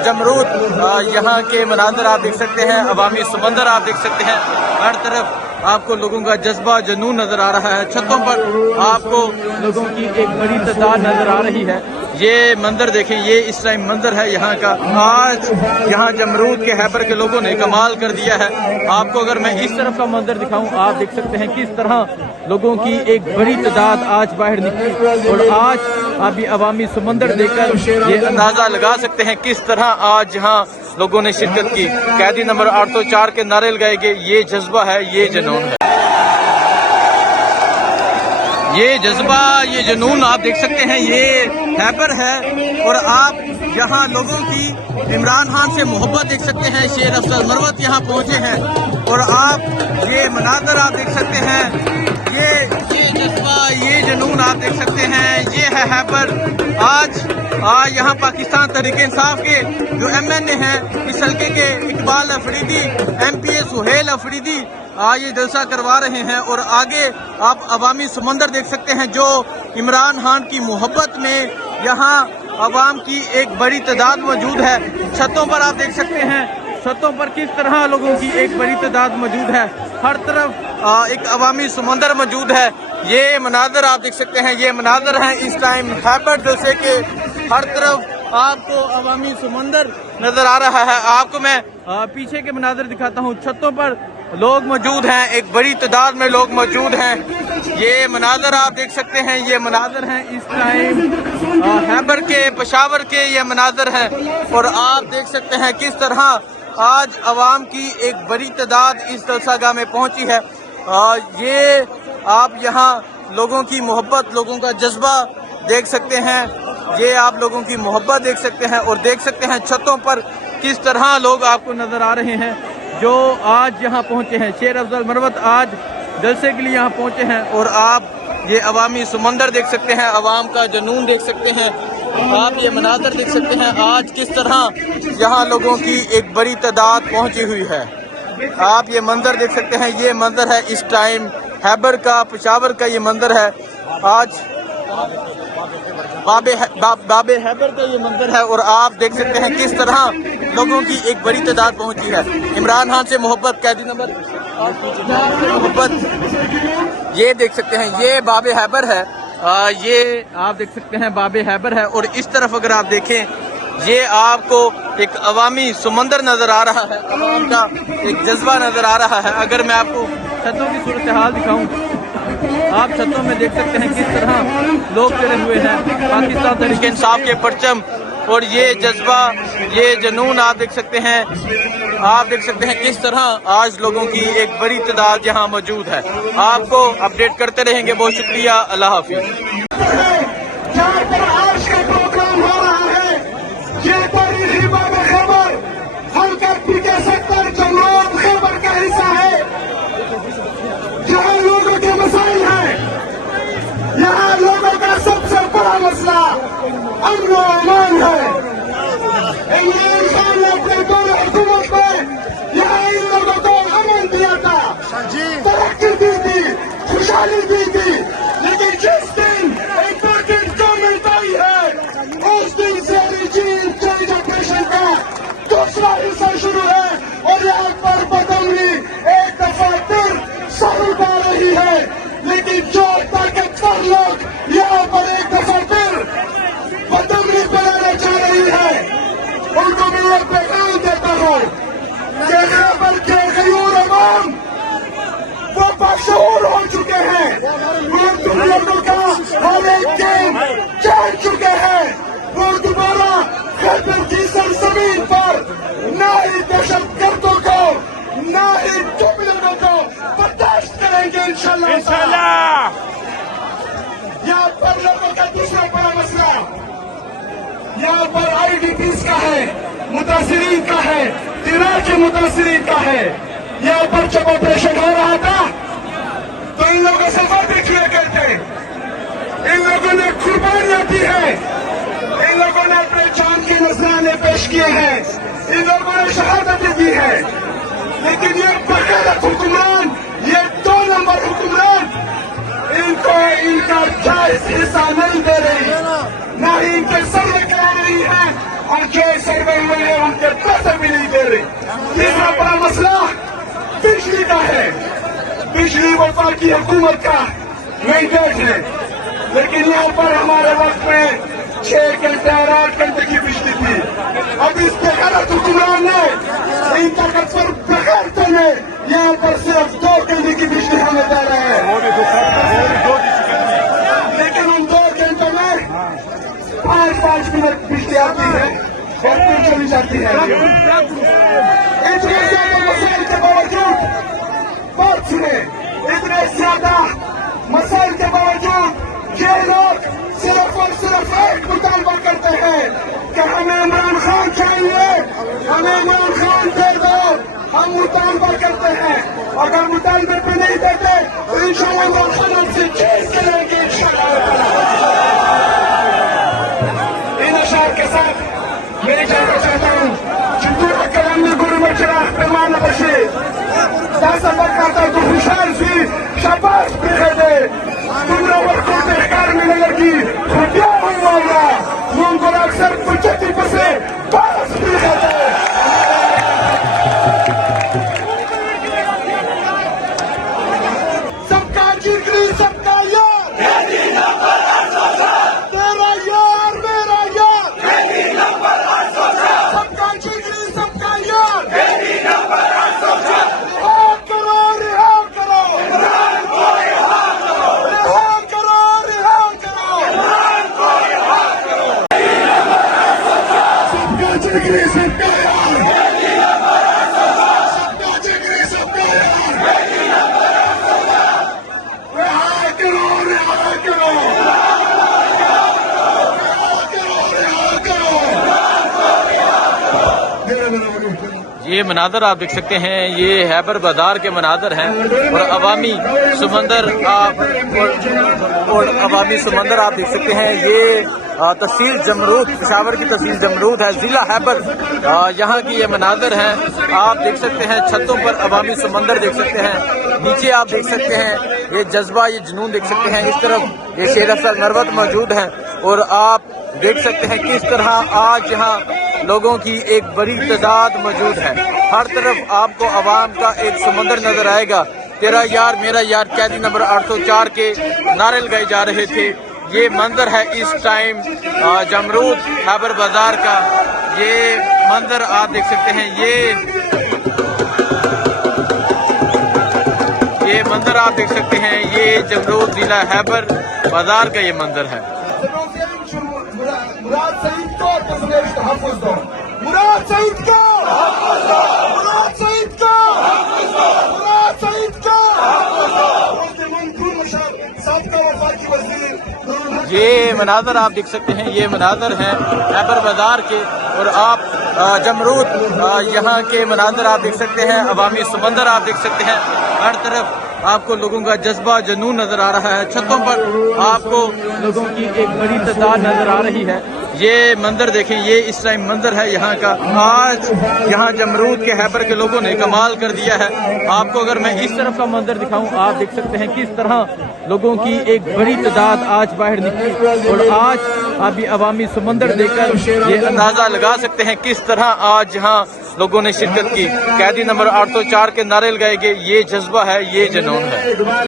जमरूद, यहाँ के मनाजर आप देख सकते हैं, अवामी समंदर आप देख सकते हैं। हर तरफ आपको लोगों का जज्बा जुनून नजर आ रहा है। छतों पर आपको लोगों की एक बड़ी तादाद नजर आ रही है। ये मंजर देखें, ये इस टाइम मंजर है यहाँ का। आज यहाँ जमरूद के हैबर के लोगों ने कमाल कर दिया है। आपको अगर मैं इस तरफ का मंजर दिखाऊं, आप देख सकते हैं किस तरह लोगों की एक बड़ी तादाद आज बाहर निकली। और आज आप ये अवामी समंदर देखकर ये अंदाजा लगा सकते हैं किस तरह आज यहाँ लोगों ने शिरकत की। कैदी नंबर 804 के नारे लगाए गए। ये जज्बा है, ये जुनून है, ये जज्बा, ये जुनून आप देख सकते हैं। ये हैबर है और आप यहाँ लोगों की इमरान खान से मोहब्बत देख सकते हैं। शेर अफजल मरवत यहाँ पहुँचे हैं और आप ये मनाजर आप देख सकते हैं। ये जज्बा, ये जुनून आप देख सकते हैं। ये है हैबर। आज यहाँ पाकिस्तान तहरीक इंसाफ के जो MNA हैं इस हल्के के, इकबाल अफरीदी, MPA सुहेल अफरीदी, ये जलसा करवा रहे हैं। और आगे आप अवामी समंदर देख सकते हैं जो इमरान खान की मोहब्बत में यहाँ अवाम की एक बड़ी तादाद मौजूद है। छतों पर आप देख सकते हैं, छतों पर किस तरह लोगों की एक बड़ी तादाद मौजूद है। हर तरफ एक अवामी समंदर मौजूद है। ये मनाजर आप देख सकते हैं, ये मनाजर हैं इस टाइम हैबर जैसे के। हर तरफ आपको अवामी समंदर नजर आ रहा है। आपको मैं पीछे के मनाजर दिखाता हूँ। छतों पर लोग मौजूद हैं, एक बड़ी तादाद में लोग मौजूद हैं। ये मनाजर आप देख सकते हैं, ये मनाजर हैं इस टाइम हैबर के, पेशावर के ये मनाजर हैं। और आप देख सकते हैं किस तरह आज अवाम की एक बड़ी तादाद इस जलसागाह में पहुंची है। ये आप यहाँ लोगों की मोहब्बत, लोगों का जज्बा देख सकते हैं। ये आप लोगों की मोहब्बत देख सकते हैं और देख सकते हैं छतों पर किस तरह लोग आपको नजर आ रहे हैं जो आज यहाँ पहुँचे हैं। शेर अफजल मरवत आज जलसे के लिए यहाँ पहुँचे हैं और आप ये अवामी समंदर देख सकते हैं, अवाम का जुनून देख सकते हैं। आप ये मनाजर देख सकते हैं आज किस तरह यहाँ लोगों की एक बड़ी तादाद पहुँची हुई है। आप ये मंजर देख सकते हैं, ये मंजर है इस टाइम हैबर का, पेशावर का ये मंजर है। आज बाबे हैबर का ये मंजर है और आप देख सकते हैं किस तरह लोगों की एक बड़ी तादाद पहुंची है। इमरान खान से मोहब्बत, कैदी नंबर मोहब्बत, ये देख सकते हैं, ये बाबे हैबर है। ये आप देख सकते हैं बाबे हैबर है। और इस तरफ अगर आप देखें, ये आपको एक अवामी समंदर नजर आ रहा है, अवाम का एक जज्बा नजर आ रहा है। अगर मैं आपको छतों की सूरत हाल दिखाऊं, आप छतों में देख सकते हैं किस तरह लोग चले हुए हैं पाकिस्तान तहरीक इंसाफ के परचम। और ये जज्बा, ये जुनून आप देख सकते हैं। आप देख सकते हैं किस तरह आज लोगों की एक बड़ी तादाद यहाँ मौजूद है। आपको अपडेट करते रहेंगे। बहुत शुक्रिया, अल्लाह हाफिज। यहाँ लोगों का सबसे बड़ा मसला अमन व अमान है। इमरान खान ने अपने दोनों हुकूमत में यहाँ इन लोगों को अमन दिया था, तरक्की दी थी, खुशहाली दी थी। लेकिन जिस दिन इम्पोर्टेंट गवर्नमेंट आई है उस दिन से रिजीम चेंज ऑपरेशन का दूसरा हिस्सा शुरू है। और यहाँ पर बदमनी एक दफा फिर सर उठा रही है। लेकिन जो ताकतवर लोग यहाँ पर एक दफा फिर बदमनी बनाना चाह रही है, उनको मैं एक पैगाम देता हूँ कि यहाँ पर के गयूर अवाम वो बाशऊर हो चुके हैं, वो तुम लोगों का हर एक गेम जान चुके हैं। वो दोबारा खैबर की सरजमीन पर ना ही दहशतगर्दों को, ना ही तुम लोगों को बर्दाश्त करेंगे इंशाल्लाह। यहाँ पर लोगों का दूसरा बड़ा मसला यहाँ पर IDPs का है, मुतासिरीन का है, इराकी मुतासिरीन का है। यहाँ पर जब ऑपरेशन हो रहा था तो इन लोगों से वादे किया करते, इन लोगों ने कुर्बानियां दी है, इन लोगों ने अपने जान के नजराने पेश किए हैं, इन लोगों ने शहादतें दी है। लेकिन ये बगैरत हुक्मरान, ये 2 नंबर हुक्मरान इनको इनका जायज हिस्सा नहीं दे रही, न ही इनके सर करा रही है और जो सर्वे हुए हैं उनके पैसे भी नहीं दे रहे। तीसरा बड़ा मसला बिजली का है। बिजली वफा की हुकूमत का मैंडेट है, लेकिन यहाँ पर हमारे वक्त में 6 घंटे और 8 घंटे की बिजली थी। अब इस बेगैरत हुक्मरान ने इन ताकतवर बेगैरतों ने यहाँ पर सिर्फ 2 घंटे की बिजली हमें दे रहे हैं, लेकिन उन 2 घंटों में 5-5 मिनट बिजली आती है और फिर चली जाती है। इतने ज्यादा मसाइल के बावजूद, बात सुने, इतने ज्यादा मसाइल के बावजूद ये लोग सिर्फ और सिर्फ एक मुतालबा करते हैं कि हमें इमरान खान चाहिए, हमें इमरान खान दे दो। हम मुतालबा करते हैं, अगर मुतालबे पे नहीं देते तो इंशाअल्लाह इमरान खान से जीत के लेंगे इंशाअल्लाह। इन अशार के साथ मैं कहना चाहता हूँ, जितने कलामी गुरु मचरा पैमान बशे दासा बरकाता तो हुशार सी शाबाश बिखेदे तुमरा वक्तों से कार मिलने लगी खुदिया हुआ उनको अक्सर 75% बस बिखेदे। सबका जिक्र सबका यार, तेरा यार मेरा यार, सबका जिक्र सबका यार, रिहा करो सबका जिक्र सबका यार, सबका जिक्र सबका यार, रिहा करो रिहा करो ये मनादर आप देख सकते हैं, ये हैबर बाजार के मनादर हैं और अवामी समंदर अवामी समंदर आप देख सकते हैं। ये तहसील जमरूद, पेशावर की तहसील जमरूद है, जिला हैबर, यहाँ की ये मनादर हैं। आप देख सकते हैं छतों पर अवामी समंदर देख सकते हैं, नीचे आप देख सकते हैं ये जज्बा, ये जुनून देख सकते हैं। इस तरफ ये शेर अफजल मरवत मौजूद है और आप देख सकते हैं किस तरह आज यहाँ लोगों की एक बड़ी तादाद मौजूद है। हर तरफ आपको अवाम का एक समंदर नजर आएगा। तेरा यार मेरा यार कैदी नंबर 804 के नारे लगाए जा रहे थे। ये मंजर है इस टाइम जमरूद हैबर बाजार का, ये मंजर आप देख सकते हैं। ये मंजर आप देख सकते हैं, ये जमरूद जिला हैबर बाजार का ये मंजर है। मुराद सईद को तस्वीर का हफ़्ज़ दो, मुराद सईद को, मुराद सईद को, मुराद सईद को, सबका वफाकी वज़ीर। ये मनाजर आप देख सकते हैं, ये मनाजर हैं हैबर बाजार के और आप जमरूद यहाँ के मनाजर आप देख सकते हैं। अवामी समंदर आप देख सकते हैं, हर तरफ आपको लोगों का जज्बा जुनून नजर आ रहा है। छतों पर आपको लोगों की एक बड़ी तादाद नजर आ रही है। ये मंजर देखें, ये इस टाइम मंजर है यहाँ का। आज यहाँ जमरूद के हैबर के लोगों ने कमाल कर दिया है। आपको अगर मैं इस तरफ का मंजर दिखाऊं, आप देख सकते हैं किस तरह लोगों की एक बड़ी तादाद आज बाहर निकली और आज अभी अवामी समंदर देखकर ये अंदाजा लगा सकते हैं किस तरह आज यहाँ लोगों ने शिरकत की। कैदी नंबर 804 के नारे लगाए गए, ये जज्बा है, ये जुनून है।